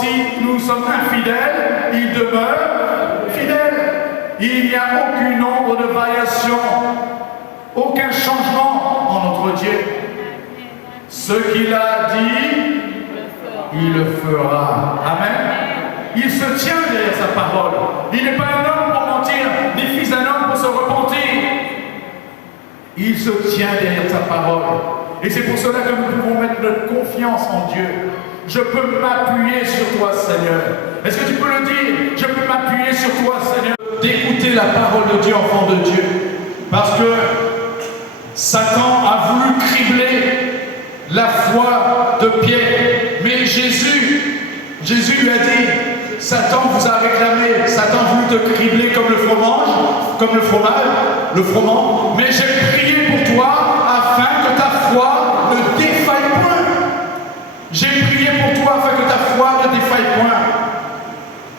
si nous sommes infidèles, il demeure fidèle. Il n'y a aucun nombre de variations, aucun changement en notre Dieu. Ce qu'il a dit, il le fera. Amen. Il se tient derrière sa parole. Il n'est pas un homme pour mentir, ni fils d'un homme pour se repentir. Il se tient derrière sa parole. Et c'est pour cela que nous pouvons mettre notre confiance en Dieu. Je peux m'appuyer sur toi, Seigneur. Est-ce que tu peux le dire? Je peux m'appuyer sur toi, Seigneur. D'écouter la parole de Dieu, enfant de Dieu. Parce que Satan a voulu cribler la foi de Pierre. Mais Jésus lui a dit, Satan vous a réclamé, Satan voulu te cribler comme le froment, mais j'ai prié pour toi afin que ta foi ne défaille point. J'ai prié pour toi afin que ta foi ne défaille point.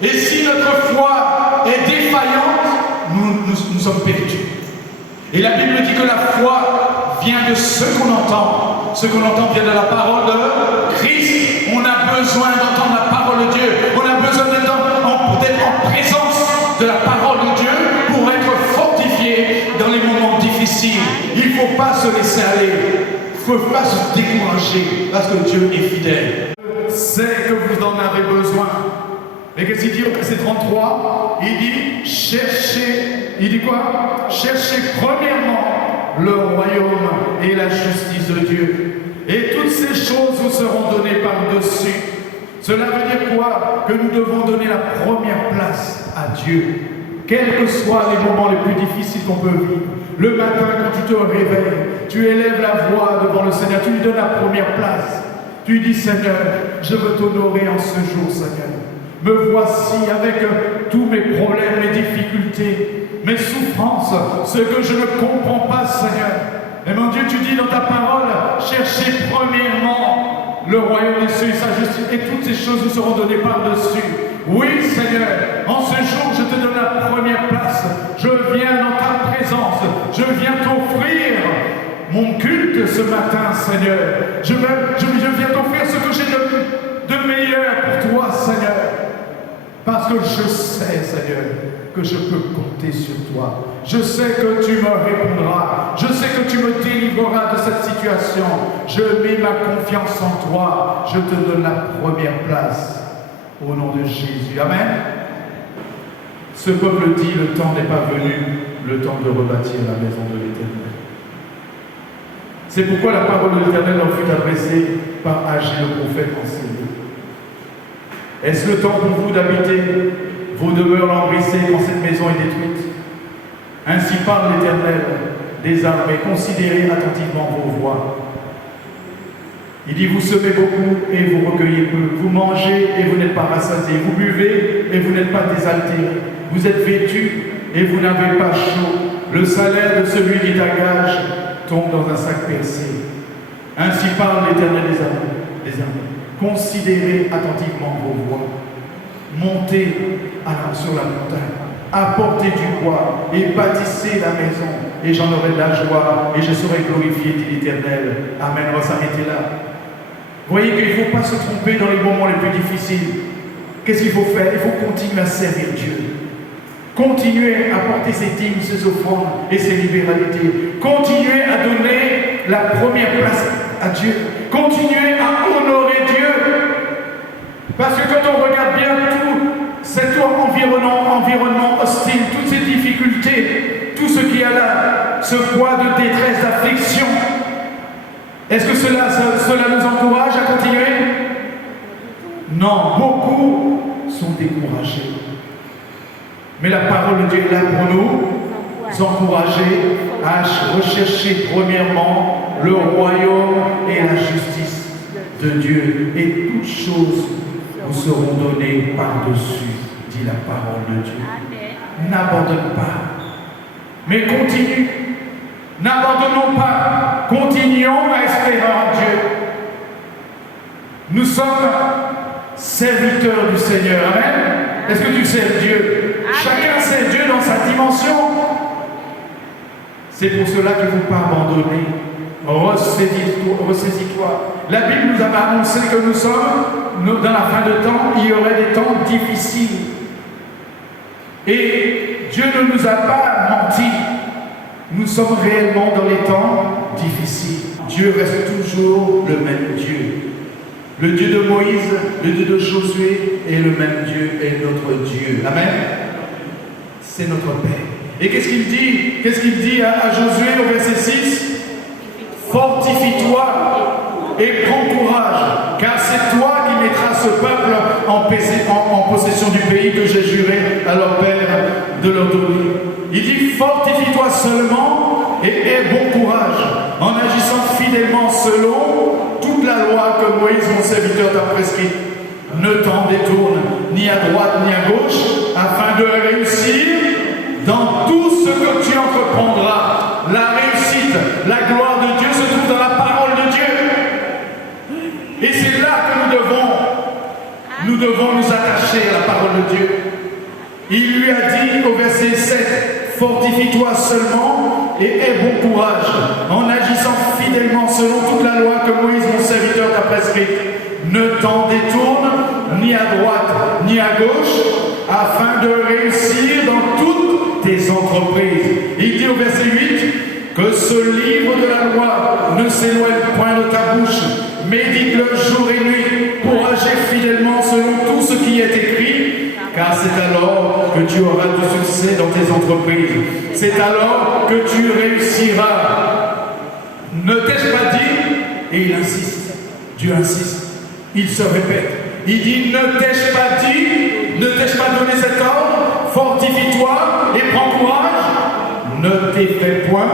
Et si notre foi est défaillante, nous sommes perdus. Et la Bible dit que la foi vient de ce qu'on entend. Ce qu'on entend vient de la parole de Christ. On a besoin d'entendre la parole de Dieu. On a besoin d'être en présence de la parole de Dieu pour être fortifié dans les moments difficiles. Il ne faut pas se laisser aller. Il ne faut pas se décourager parce que Dieu est fidèle. C'est que vous en avez besoin. Et qu'est-ce qu'il dit au verset 33? Il dit, cherchez, il dit quoi? Cherchez premièrement le royaume et la justice de Dieu. Et toutes ces choses vous seront données par-dessus. Cela veut dire quoi? Que nous devons donner la première place à Dieu. Quels que soient les moments les plus difficiles qu'on peut vivre. Le matin, quand tu te réveilles, tu élèves la voix devant le Seigneur, tu lui donnes la première place. Tu lui dis, Seigneur, je veux t'honorer en ce jour, Seigneur. Me voici avec tous mes problèmes, mes difficultés, mes souffrances, ce que je ne comprends pas, Seigneur. Et mon Dieu, tu dis dans ta parole, cherchez premièrement le royaume des cieux et sa justice, et toutes ces choses vous seront données par-dessus. Oui, Seigneur, en ce jour, je te donne la première place. Je viens dans ta présence. Je viens t'offrir mon culte ce matin, Seigneur. Je viens t'offrir ce que j'ai de meilleur pour toi, Seigneur. Parce que je sais, Seigneur, que je peux compter sur toi. Je sais que tu me répondras. Je sais que tu me délivreras de cette situation. Je mets ma confiance en toi. Je te donne la première place. Au nom de Jésus. Amen. Ce peuple dit, le temps n'est pas venu, le temps de rebâtir la maison de l'Éternel. C'est pourquoi la parole de l'Éternel leur fut adressée par Agé le prophète enseigné. Est-ce le temps pour vous d'habiter vos demeures lambrissées quand cette maison est détruite? Ainsi parle l'Éternel des armées. Considérez attentivement vos voies. Il dit, vous semez beaucoup et vous recueillez peu. Vous mangez et vous n'êtes pas rassasiés. Vous buvez et vous n'êtes pas désaltérés. Vous êtes vêtus et vous n'avez pas chaud. Le salaire de celui qui est à gage tombe dans un sac percé. Ainsi parle l'Éternel des armées. Considérez attentivement vos voies. Montez sur la montagne. Apportez du bois et bâtissez la maison. Et j'en aurai de la joie et je serai glorifié, dit l'Éternel. Amen. On va s'arrêter là. Vous voyez qu'il ne faut pas se tromper dans les moments les plus difficiles. Qu'est-ce qu'il faut faire? Il faut continuer à servir Dieu. Continuer à porter ses dîmes, ses offrandes et ses libéralités. Continuer à donner la première place à Dieu. Continuer à honorer Dieu. Parce que quand on regarde bien tout cet environnement hostile, toutes ces difficultés, tout ce qui a là, ce poids de détresse, d'affliction, est-ce que cela nous encourage à continuer? Non, beaucoup sont découragés. Mais la parole de Dieu est là pour nous encourager à rechercher premièrement le royaume et la justice de Dieu. Et toutes choses vous seront données par-dessus, dit la parole de Dieu. N'abandonne pas, mais continue. N'abandonnons pas, continuons à espérer en Dieu. Nous sommes serviteurs du Seigneur. Amen. Est-ce que tu sers Dieu? Amen. Chacun sert Dieu dans sa dimension. C'est pour cela qu'il ne faut pas abandonner ressaisis-toi. La Bible nous avait annoncé que nous sommes, dans la fin de temps, il y aurait des temps difficiles. Et Dieu ne nous a pas menti. Nous sommes réellement dans les temps difficiles. Dieu reste toujours le même Dieu. Le Dieu de Moïse, le Dieu de Josué est le même Dieu, est notre Dieu. Amen. C'est notre Père. Et qu'est-ce qu'il dit? Qu'est-ce qu'il dit à Josué au verset 6? Fortifie-toi et prends courage, car c'est toi qui mettras ce peuple en possession du pays que j'ai juré à leur père de leur donner. Il dit fortifie-toi seulement et aie bon courage en agissant fidèlement selon toute la loi que Moïse, mon serviteur, t'a prescrite. Ne t'en détourne ni à droite ni à gauche, afin de réussir dans tout ce que tu entreprendras. La réussite, la gloire de Dieu se trouve dans la parole de Dieu. Et c'est là que nous devons nous attacher à la parole de Dieu. Il lui a dit au verset 7, fortifie-toi seulement et aie bon courage en agissant fidèlement selon toute la loi que Moïse, mon serviteur, t'a prescrite. Ne t'en détourne ni à droite ni à gauche, afin de réussir dans toutes tes entreprises. Il dit au verset 8 que ce livre de la loi ne s'éloigne point de ta bouche, médite-le jour et nuit pour agir fidèlement selon tout ce qui est écrit, car c'est alors que tu auras du succès dans tes entreprises. C'est alors que tu réussiras. Ne t'ai-je pas dit? Et il insiste. Dieu insiste. Il se répète. Il dit, ne t'ai-je pas dit? Ne t'ai-je pas donné cet ordre? Fortifie-toi et prends courage. Ne t'effraie point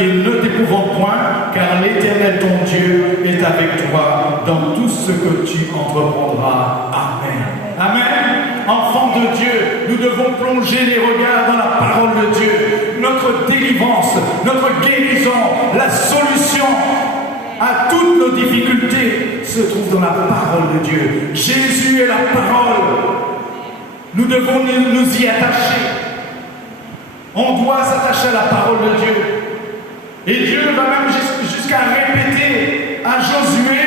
et ne t'épouvante point, car l'Éternel ton Dieu est avec toi dans tout ce que tu entreprendras. Amen. Amen. Enfants de Dieu, nous devons plonger les regards dans la parole de Dieu. Notre délivrance, notre guérison, la solution à toutes nos difficultés se trouve dans la parole de Dieu. Jésus est la parole. Nous devons nous y attacher. On doit s'attacher à la parole de Dieu. Et Dieu va même jusqu'à répéter à Josué,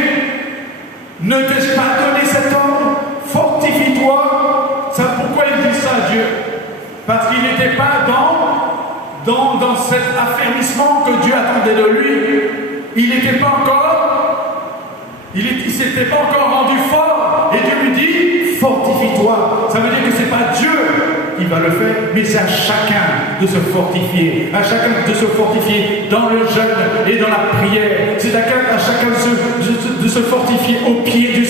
ne t'ai-je pas donné cet ordre? Fortifie-toi. Ça, pourquoi il dit ça, Dieu? Parce qu'il n'était pas dans cet affermissement que Dieu attendait de lui. Il n'était pas encore, il s'était pas encore rendu fort. Et Dieu lui dit, fortifie-toi. Ça veut dire que ce n'est pas Dieu qui va le faire, mais c'est à chacun de se fortifier. À chacun de se fortifier dans le jeûne et dans la prière. C'est à chacun de se fortifier au pied du